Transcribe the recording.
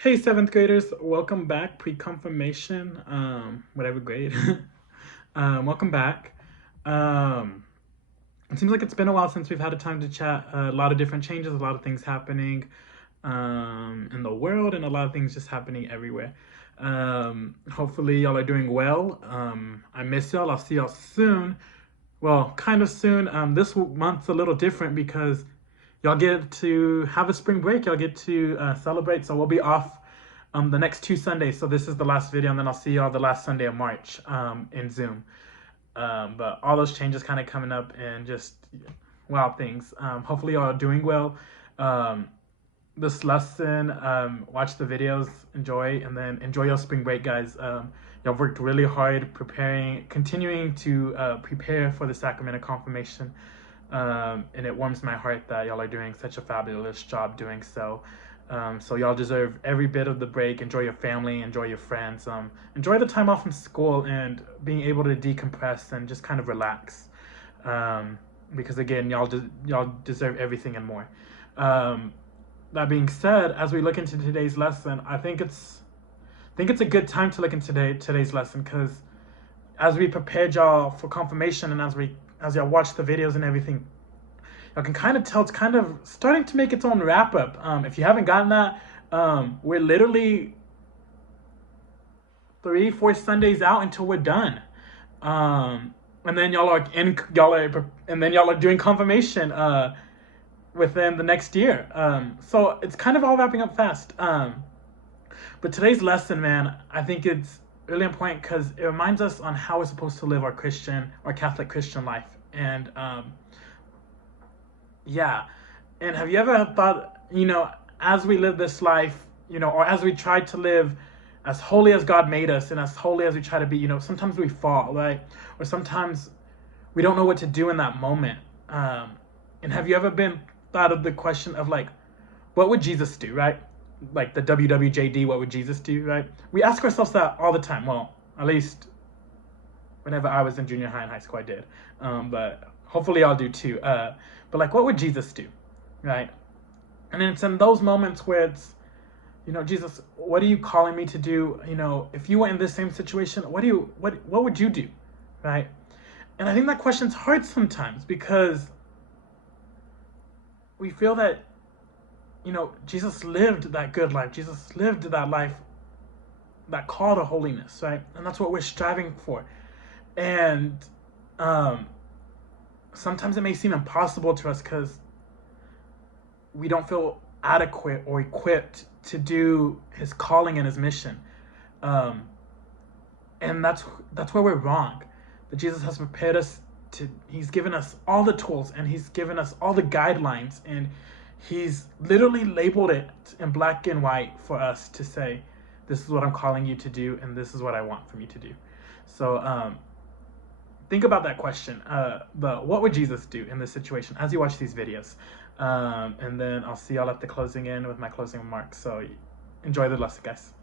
Hey, seventh graders, welcome back. Pre-confirmation, whatever grade. Welcome back. Um, it seems like it's been a while since we've had a time to chat. A lot of different changes, a lot of things happening in the world, and a lot of things just happening everywhere. Hopefully, y'all are doing well. I miss y'all. I'll see y'all soon. Well, kind of soon. This month's a little different because y'all get to have a spring break. Y'all get to celebrate. So we'll be off the next 2 Sundays. So this is the last video, and then I'll see y'all the last Sunday of March in Zoom. But all those changes kind of coming up and just wow things. Hopefully y'all are doing well. This lesson, watch the videos, enjoy, and then enjoy your spring break, guys. Y'all worked really hard continuing to prepare for the sacrament of confirmation. And it warms my heart that y'all are doing such a fabulous job doing so. So y'all deserve every bit of the break. Enjoy your family, enjoy your friends, enjoy the time off from school and being able to decompress and just kind of relax. Because again, y'all deserve everything and more. That being said, as we look into today's lesson, I think it's a good time to look into today's lesson, because as we prepared y'all for confirmation and as y'all watch the videos and everything, y'all can kind of tell it's kind of starting to make its own wrap up. If you haven't gotten that, we're literally 3-4 Sundays out until we're done. And then y'all are doing confirmation within the next year. So it's kind of all wrapping up fast. But today's lesson, man, I think it's really important because it reminds us on how we're supposed to live our Catholic Christian life. And yeah. And have you ever thought, as we live this life, or as we try to live as holy as God made us and as holy as we try to be, sometimes we fall, right? Or sometimes we don't know what to do in that moment. And have you ever been thought of the question of like, what would Jesus do, right? Like the WWJD, what would Jesus do, right? We ask ourselves that all the time. Well, at least whenever I was in junior high and high school, I did. But hopefully I'll do too. But like, what would Jesus do, right? And it's in those moments where it's, Jesus, what are you calling me to do? If you were in this same situation, what would you do, right? And I think that question's hard sometimes because we feel that, Jesus lived that good life. Jesus lived that life, that call to holiness, right? And that's what we're striving for. And sometimes it may seem impossible to us because we don't feel adequate or equipped to do his calling and his mission. And that's where we're wrong. That Jesus has prepared us he's given us all the tools and he's given us all the guidelines, and he's literally labeled it in black and white for us to say, this is what I'm calling you to do, and this is what I want from you to do. So think about that question. What would Jesus do in this situation as you watch these videos? And then I'll see y'all at the closing in with my closing remarks. So enjoy the lesson, guys.